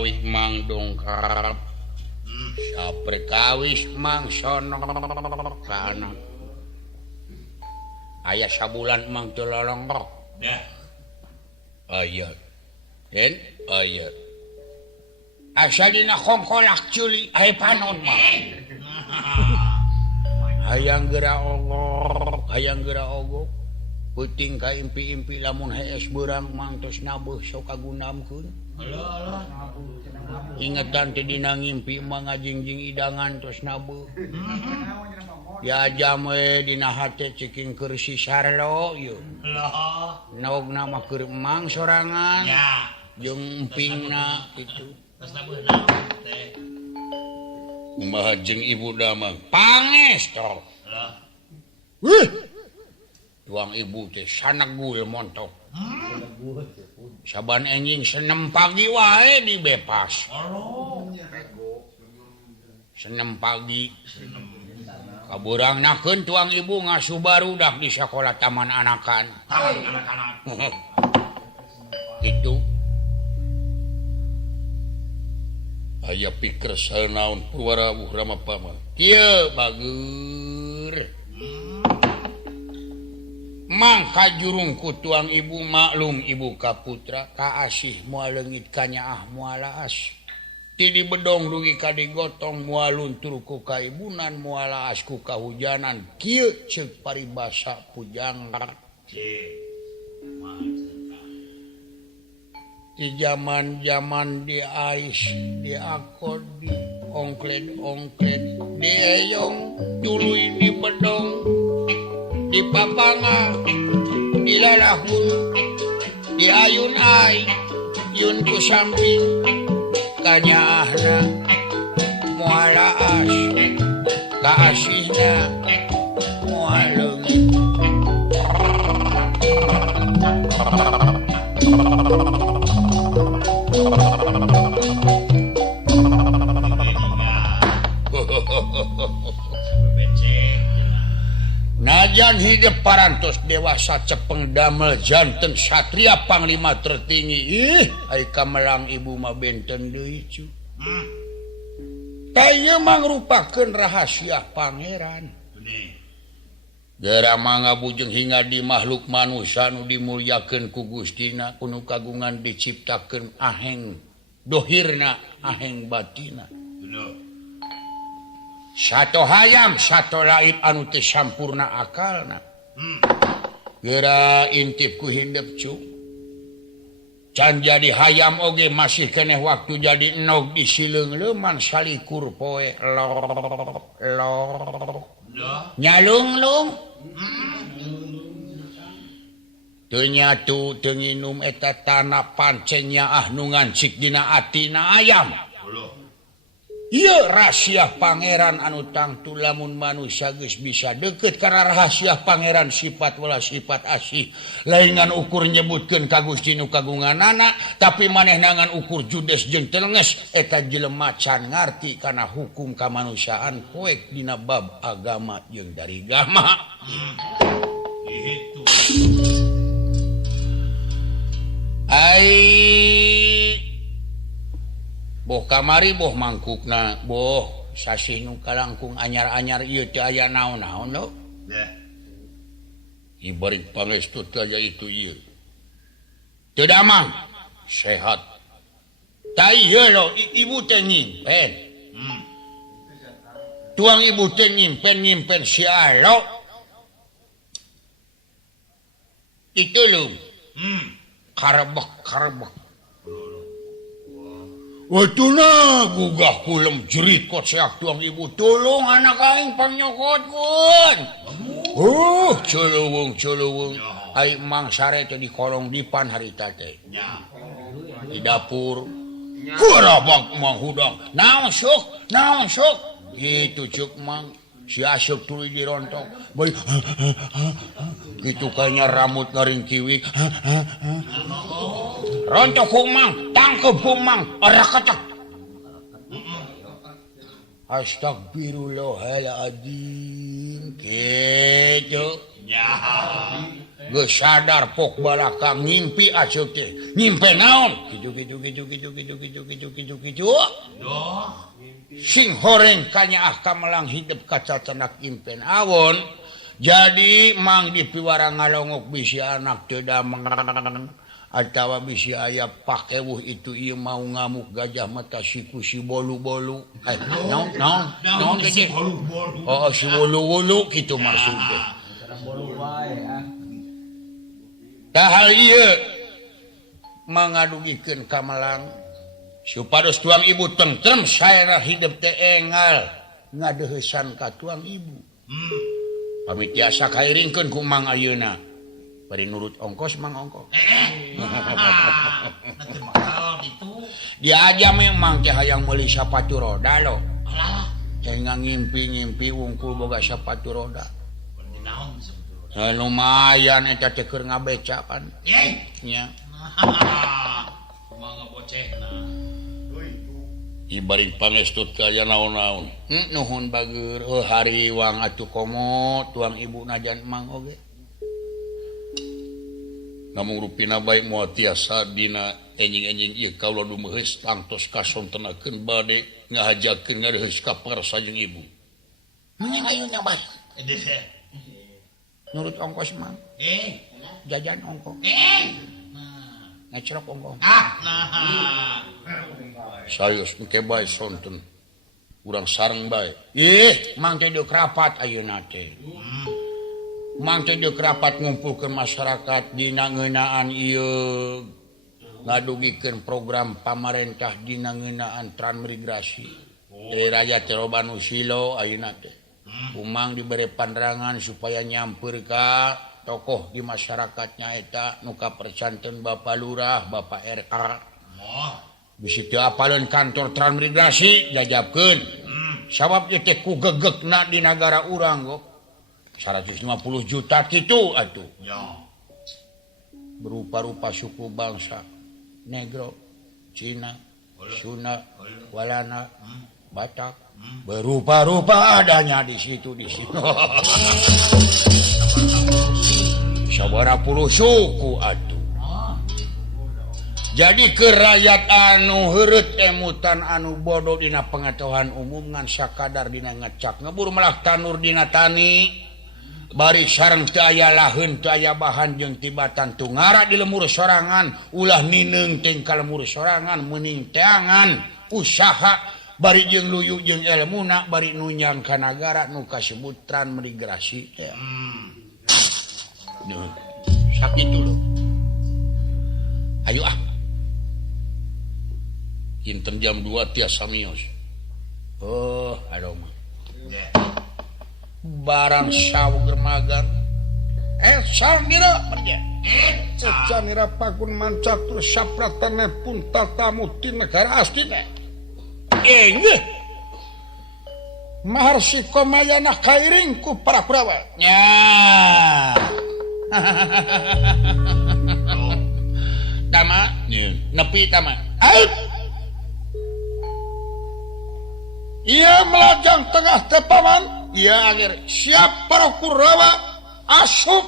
kawih mang dongkap sapre kawis mang sono kana aya sabulan mang telolong ya aya den aya asal dina kongkolak culi aya panon mah hayang geura ogok puting ka impi-impi lamun hees beurang mang tos nabuh sok kagunamkeun ingetan teh dina ngimpi mah ngajingjing idangan tos nabuh ya jam we dina hate ceking keur si Sarlo ieu naogna mah keur emang sorangan ya jeung empingna kitu tos nabuh naon teh kumaha jeung ibu damang panges tor tuang ibu teh sanegul montok saban enjing 6 pagi wae dibebas 6 pagi kaburangnakeun tuang ibu ngasuh barudak di sakola taman anakan itu aya pikir sanaon puwarawuh rama pama kieu bager mangka jurung ku tuang ibu maklum ibu ka putra ka asih moal leungit ka nyaah moal as ti di bedong dugi ka digotong moal luntur ku ka ibunan moal as ku kahujanan kieu ceuk paribasa pujang di zaman-zaman di ais di akod di ongkled di eyong tuluy di bedong di papanga di lalahun di ayun ay yun ku samping kanyaahna moal as kaasihna moal leungit najan hidup parantos dewasa cepeng damel janten satria panglima tertinggi ai kamelang ibu mah benten deui cu teu mangrupakeun rahasia pangeran geura mangga bujeng hingga di makhluk manusia nu dimulyakeun ku Gustina kudu kagungan diciptakeun aheng dohirna aheng batina sato hayam sato laib anu teu sampurna akalna geura intip ku hindep cu can jadi hayam oge masih keneh waktu jadi enog di sileung leuman salikur poe nyalunglung teu nyatu teu nginum eta tanah pancenya nu ngancik dina atina ayam ieu rahasia pangeran anu tangtu lamun manusia geus bisa deukeut kana rahasia pangeran sifat wala sifat asih lain ngan ukur nyebutkeun ka Gusti nu kagunganana tapi manehna ngan ukur judes jeung telenges eta jelema can ngarti kana hukum kamanusiaan poek dina bab agama jeung dari agama itu boh kamari boh mangkukna boh sasih nu kalangkung anyar-anyar ieu teu aya naon-naon lo ibari pangestu teh aya itu ieu teu damang sehat ta ieu lo ibu teh nyimpen tuang ibu teh nyimpen si alo itu lu karebek watuna gugah kulem jerit kot seak tuang ibu tolong anak aing panyokotkeun ceuleung ai mang sare teh di kolong dipan harita teh di dapur kurabak mang hudang naon sok gitu cuk mang si asuk tuluy dirontok boy gitu kayaknya rambut ngaring kiwik rontok kumang tangkep kumang arakacak astagfirullahaladzim gitu geus sadar pok balakang ngimpi asup teh. Ngimpi naon? Kitu. Doh. Sing horeng kanyaah kamelang hidup kaca tenak impen awon. Jadi mang dipiwara ngalongok bisi anak teu damang atawa bisi aya pakewuh itu ieu mau ngamuk gajah mata siku si bolu-bolu. Naon si teh? bolu-bolu. Oh si bolu-bolu kitu maksudna. Tah hal ieu mangadugikeun ka Melang supados tuang ibu tentrem saera hidup teh engal ngadeuheusan ka tuang ibu. Pami tiasa kairingkeun ku Mang ayeuna. Bari nurut ongkos Mang ongkos. Nanti bakal gitu. Dia aja memang teh hayang meuli sapatu roda lo. Alah. Teh ngimpi-ngimpi wungkul boga sapatu roda. Berarti naon sebetulnya. Lumayan eta teh keur ngabeca pan. Nya. Kumaha ngabocehna. Ibaring pangestut ka aya naon-naon. Nuhun bageur. Hariwang atuh komo tuang ibu najan Mang oge. Namun rupina baik moal tiasa dina enjing-enjing ieu kaula dumeheus tangtos kasontenakeun bade ngahajakeun ngadeuheus ka parsa jeung ibu. Manya ayeuna bae. Nurut ongkos Mang. Jajan ongkos. Ngecrok ongkos. Nah. Sayos engke bae sonten. Urang sareng bae. Mang teh deuk rapat ayeuna teh. Mang teh deuk rapat ngumpulkeun masyarakat dina ngeunaan ieu ngadugikeun program pamarentah dina ngeunaan transmigrasi. Rakyat Roban Usilo ayeuna teh. Umang diberi pandangan supaya nyamper ka tokoh di masyarakatnya eta nu kapercanten Bapak Lurah, Bapak RK. Bisi teu apaleun kantor transmigrasi jajabkeun. Sabab ieu teh ku gegegna di nagara urang kok. 150 juta gitu atuh. Berupa-rupa suku bangsa Negro, Cina, Sunda, Walana, Batak. Berupa-rupa adanya di situ. Sabaraha puluh suku atuh. Jadi ke rakyat anu heureut emutan anu bodoh dina pengetahuan umum ngan sakadar dina ngecak ngebur melah tanur dina tani. Bari sareng teu aya laheun teu aya bahan jeung tibatan tungara di lemur sorangan ulah nineung teh ka lemur sorangan meuning teangan usaha bari jeung luyu jeung elmuna bari nunyang ka nagara nu kasebut transmigrasi teh. Sakitu lho. Ayo Kinten jam 2 tiasa mios. Aduh mah. Barang sawer magan sanira perja sanira pakun mancatur sapratane pun tatamu ti negara astina maharsi komayana kairing ku para kurawa nya tama nepi tama ia melajang tengah tepaman. Ya akhir siap para Kurawa asup.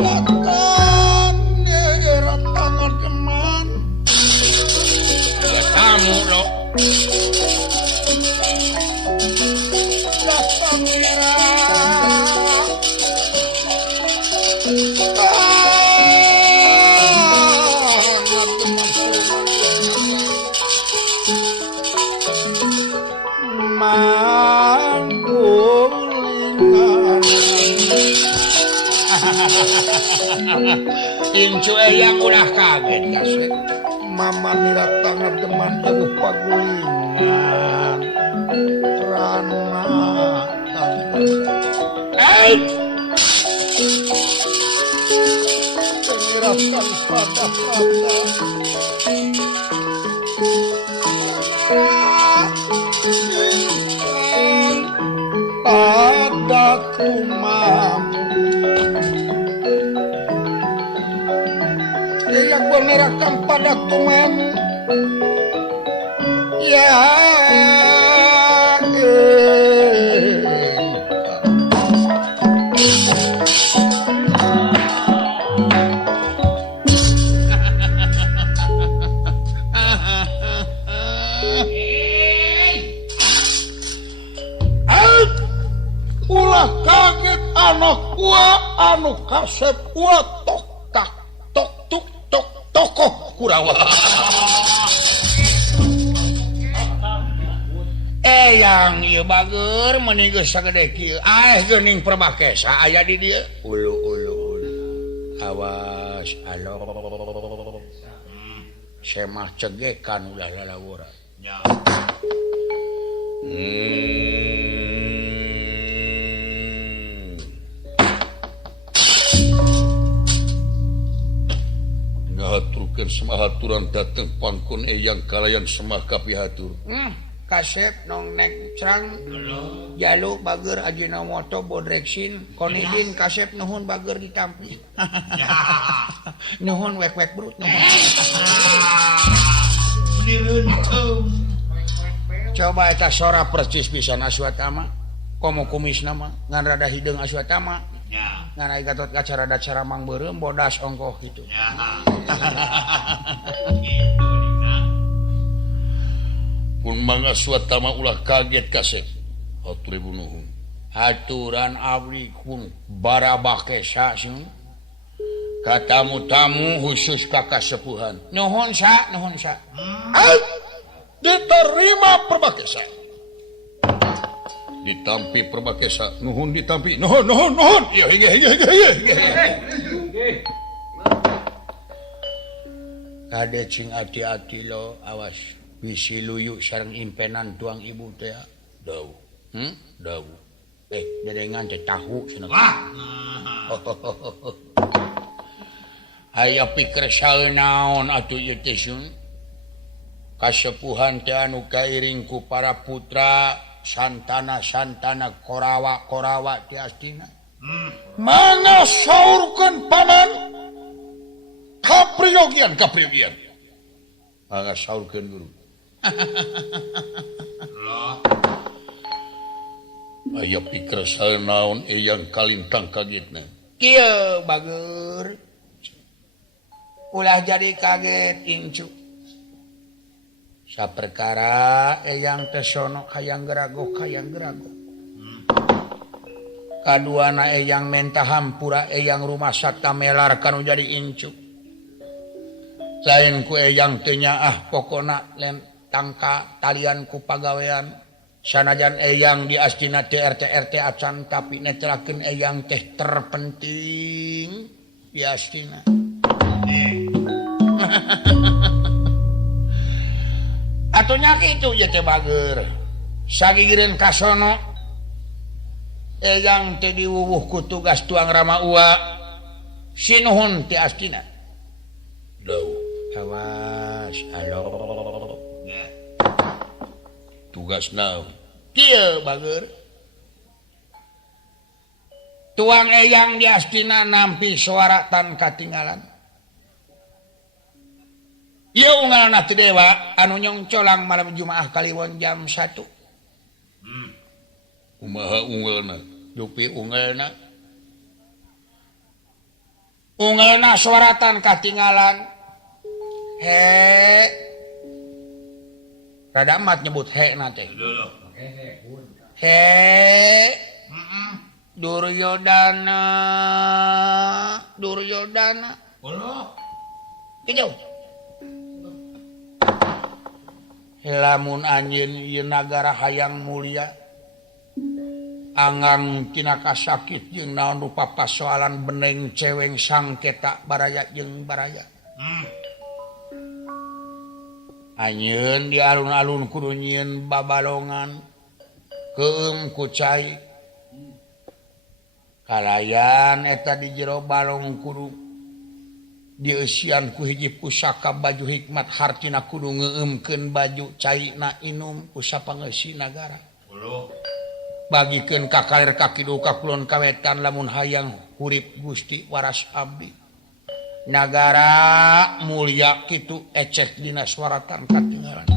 Datang negara tangan teman. Tamu lo. Datang negara. Incu yang ulah kaget kasih. Mama nira tangan teman jauh pagulingan. Rana Penyerahkan pada-pada. Padaku mampu yang menyerahkan pada tuman ya ulah kaget anak gua anu kasep gua tok tak tok tuk tok tokoh Kurawa. Eyang ieu bager meuni geus sagede kieu. Geuning Perbakesa aya di dieu. Ulu. Awas alo. Semah cegekan ulah lalawura. Ya. Ngahaturkeun semahaturan dateng pangkon eyang kalayan semah kapihatur. Kasep nong nek cerang jaluk bager Ajinomoto bodreksin konidin kasep nuhun bager ditampi. Nuhun wek brut nuhun. Coba eta sora percis pisan Aswatama komo kumis nama ngan rada hideung Aswatama ngan aya Gatot Kaca rada cara mang beureum bodas ongkoh kitu. Mun mangga Aswatama ulah kaget kasep. Hatur ibu nuhun. Aturan abdi kun Barabakesa sing katamu-tamu khusus ka kasepuhan. Nuhun sa. Diterima Perbakesa. Ditampi Perbakesa. Nuhun ditampi. Nuhun. Iya. Kade cing hati-hati lo awas. Bisi luyu sareng impenan tuang ibu teh dawu. Dawu. Dedengan teh tahu cenah. Aya pikir saeunaon atuh ieu teh sun. Kasepuhan teh anu kairing ku para putra santana Korawa ti astina. Mangga saurkeun paman kapriyogian. Mangga saurkeun guru. Aya pikir saeunaon eyang kalintang kagetna. Kieu bager. Ulah jadi kaget incu. Saperkara eyang teh sono hayang geragoh. Kaduana eyang menta hampura eyang rumah sakta melar kanu jadi incu. Lain ku eyang teh nyaah pokona tangka talian ku pagawean sanajan eyang di astina RT acan tapi netelakeun eyang teh terpenting di astina. Atunya kitu ye teh bager. Sagigireun ka sono eyang teh diwuwuh ku tugas tuang Rama Ua sinuhun ti astina. Daw. Awas alo. Tugas naon? Kieu bager. Tuang eyang di astina nampi suara tan katinggalan. Ieu unggalna ti dewa anu nyong colang malam Jumaah Kaliwon jam 1. Kumaha unggalna? Dupi unggalna. Unggalna suaratan katinggalan. Rada amat nyebut na teh. Duryodana. Kijau. Lamun anjeun ieu nagara hayang mulia. Angang tina kasakit jeung naon rupa pasoalan beneng ceweng sangketa baraya jeung baraya. Anjeun di alun-alun kudu nyieun babalongan keum ku cai. Kalayan eta di jero balong kudu dieusian ku hiji pusaka baju hikmat hartina kudu ngeueumkeun baju caina inum ku sapangeussi nagara. Bagikeun ka kaler ka kidul ka kulon kawetan lamun hayang urip Gusti waras abdi. Nagara mulia kitu ecek dina suaratan katinggalan.